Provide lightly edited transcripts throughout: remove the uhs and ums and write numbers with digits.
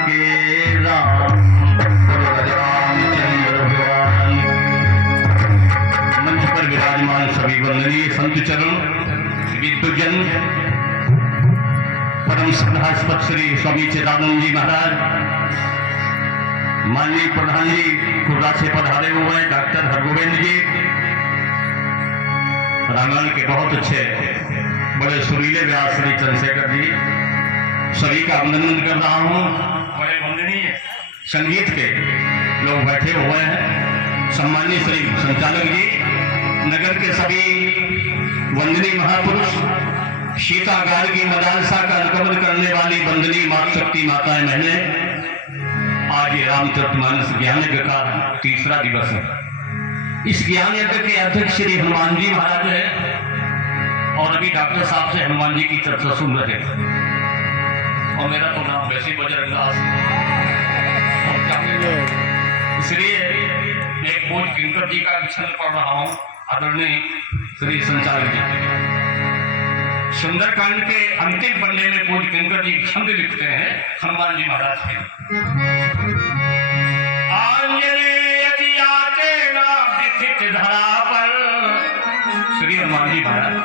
के राम रामचंद्र भगवान। मंच पर विराजमान सभी वंदनीय संत चरण विद्वजन परम श्रद्धास्पद श्री स्वामी चिदानंद जी महाराज, माननीय प्रधान जी खुर्दा से पधारे हुए डॉक्टर हरगोविंद जी, रामायण के बहुत अच्छे बड़े सुरीले व्यास श्री चंद्रशेखर जी, सभी का अभिनंदन कर रहा हूँ। बड़े वंदनीय संगीत के लोग बैठे हुए हैं, सम्मानीय श्री संचालक जी, नगर के सभी वंदनीय महापुरुष, सीता गार्गी मदालसा का अनुगमन करने वाली वंदनीय मातृशक्ति माताएं बहनें, आज रामचरितमानस ज्ञान यज्ञ का तीसरा दिवस है। इस ज्ञान यज्ञ के अध्यक्ष श्री हनुमान जी महाराज है और अभी डॉक्टर साहब से हनुमान जी की चर्चा सुन रहे थे और मेरा तो नाम वैसे बजरंगदास, इसलिए एक बोझ किंकर जी का विषय पढ़ रहा हूँ। आदरणीय श्री संचालक जी, सुंदरकांड के अंतिम पन्ने में पूज्य किंकर जी छंद लिखते हैं हनुमान जी महाराज के। आंजनेय यदि आते ना विथित धरा पर, श्री हनुमान जी महाराज,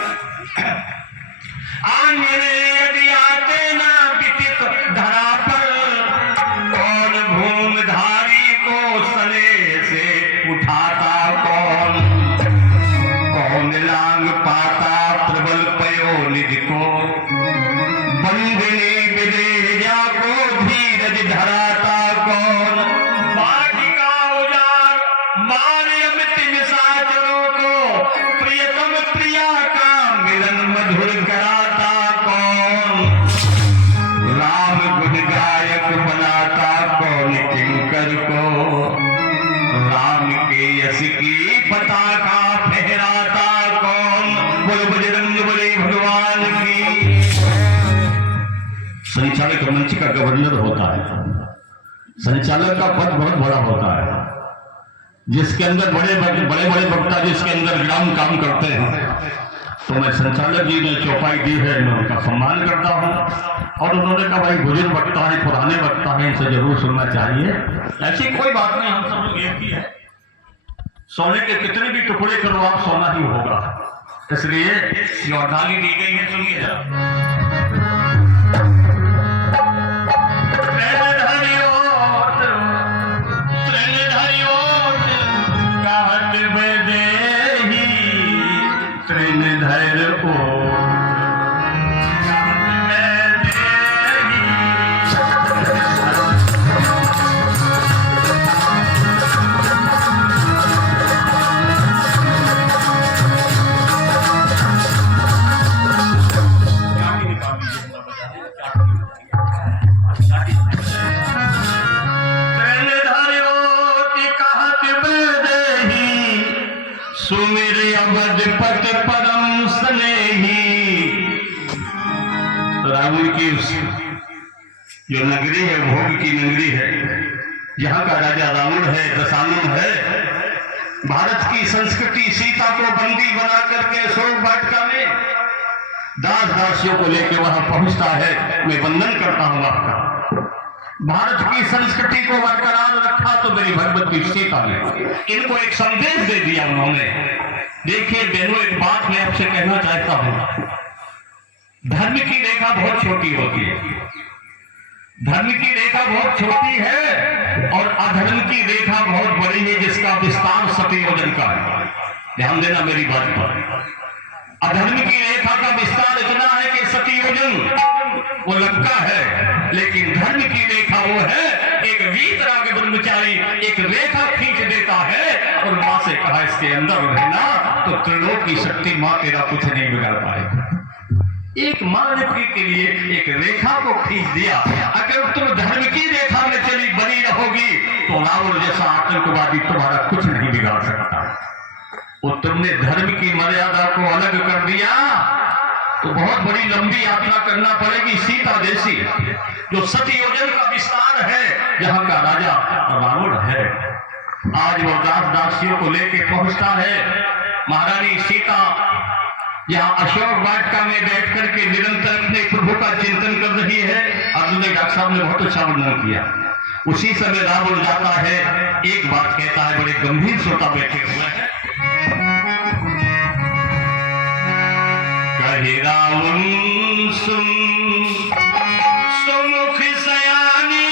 आंजनेय यदि आते ना विथित धरा पर, कौन भूमधारी को सने से उठाता, कौन कौन लांग पाता प्रबल पयो निधि को, बंदिनी विदेजा को धीरज धराता, कौन बाटिका उजार मारे अमित निशाचरों को, प्रियतम प्रिया का मिलन मधुर कराता, कौन राम गुण गायक बनाता, कौन किंकर को राम के यश की पताका फहराता, कौन बोल बजरंग बली भगवान की। संचालक मंच का गवर्नर होता है, संचालक का पद बहुत बड़ा होता है, जिसके अंदर बड़े बड़े वक्ता जिसके अंदर ग्राम काम करते हैं। तो मैं संचालक जी ने चौपाई दी है, मैं उनका सम्मान करता हूं और उन्होंने कहा भाई बुजुर्ग वक्ता है, पुराने वक्ता है, इनसे जरूर सुनना चाहिए। ऐसी कोई बात नहीं, हम सब लोग एक ही है, सोने के कितने भी टुकड़े करो आप, सोना ही होगा। इसलिए जो अर्धांगी दी गई है, सुनिए जरा। सुमिर अवधपति परम स्नेही। रावण की जो नगरी है, भोग की नगरी है, यहाँ का राजा रावण है, दशानन है। भारत की संस्कृति सीता को बंदी बना करके शोक वाटिका में दास दासियों को लेकर वहां पहुंचता है। मैं वंदन करता हूं आपका। भारत की संस्कृति को बरकरार रखा तो मेरी भगवती सीता ने इनको एक संदेश दे दिया उन्होंने। देखिए बहनों, एक बात मैं आपसे कहना चाहता हूं, धर्म की रेखा बहुत छोटी होती है, धर्म की रेखा बहुत छोटी है और अधर्म की रेखा बहुत बड़ी है, जिसका विस्तार सतयोजन का है। ध्यान देना मेरी बात पर। अधर्म की रेखा का विस्तार इतना है कि सतयोजन वो लंका है, लेकिन धर्म की रेखा वो है, एक वीतराग ब्रह्मचारी एक रेखा खींच देता है और मां से कहा इसके अंदर रहना, तो त्रिलोक की शक्ति मां तेरा कुछ नहीं बिगाड़ पाएगी। एक मानव के लिए एक रेखा को खींच दिया। अगर तुम धर्म की रेखा में चली बनी रहोगी तो रावण जैसा आतंकवादी तुम्हारा कुछ नहीं बिगाड़ सकता। और तुमने धर्म की मर्यादा को अलग कर दिया तो बहुत बड़ी लंबी यात्रा करना पड़ेगी। सीता जैसी जो सतयोजन का विस्तार है, जहां का राजा रावण है, आज वो दास दासियों को लेके पहुंचता है। महारानी सीता यहाँ अशोक वाटिका में बैठ करके निरंतर अपने प्रभु का चिंतन कर रही है। अर्जुन ने डॉक्टर साहब ने बहुत अच्छा वर्णन किया। उसी समय रावण जाता है, एक बात कहता है, बड़े गंभीर श्रोता बैठे हुए हैं। कहे रावण सुन सुमुख सयानी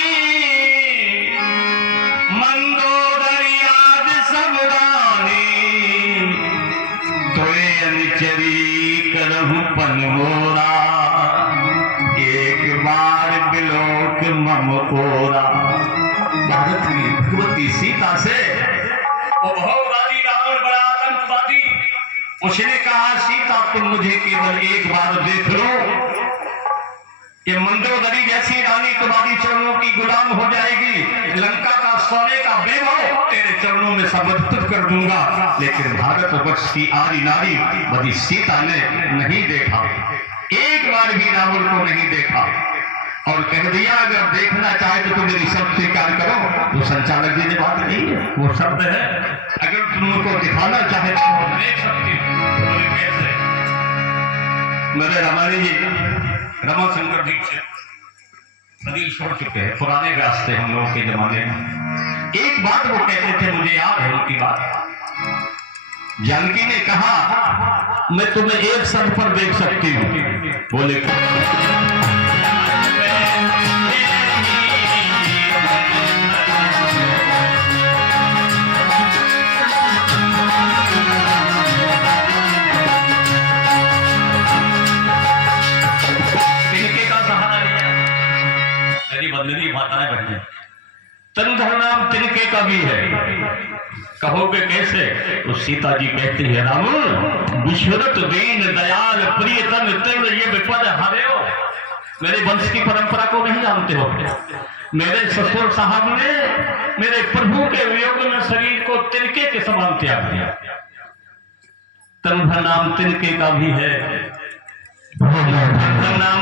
मंदोदरी आदि सब रानी तोए अनुचरी करहु पनमोरा एक बार बिलोक मम ओरा। भारत की भगवती सीता से वो बहुवादी रावण बड़ा आतंकवादी, उसने कहा सीता तुम मुझे केवल एक बार देख लो, ये मंदोदरी जैसी रानी तुम्हारी चरणों की गुलाम हो जाएगी, लंका का सोने का वैभव तेरे चरणों में समर्पित कर दूंगा। लेकिन भारतवर्ष की आरी नारी बड़ी सीता ने नहीं देखा, एक बार भी रावण को नहीं देखा और कह दिया अगर देखना चाहे तो तुम मेरी शब्द स्वीकार करो। वो संचालक जी ने बात की, वो शब्द है अगर तुम उनको दिखाना चाहे तो देख सकती हो। कैसे? मेरे रमानी जी रमाशंकर जी से सदी छोड़ चुके हैं, पुराने रास्ते हम लोगों के जमाने में। एक बात वो कहते थे, मुझे याद है उनकी बात। जानकी ने कहा मैं तुम्हें एक सर पर देख सकती हूँ, बोले बंदगी माताएं बहने तनधर नाम तिनके का भी है। कहोगे कैसे? तो सीता जी कहती है रावण विश्वरत दीन दयाल प्रियतम तीव्र ये विपद हरे। मेरे वंश की परंपरा को नहीं जानते हो? मेरे ससुर साहब ने मेरे प्रभु के वियोग में शरीर को तिनके के समान त्याग दिया। तनधर नाम तिनके का भी है, नाम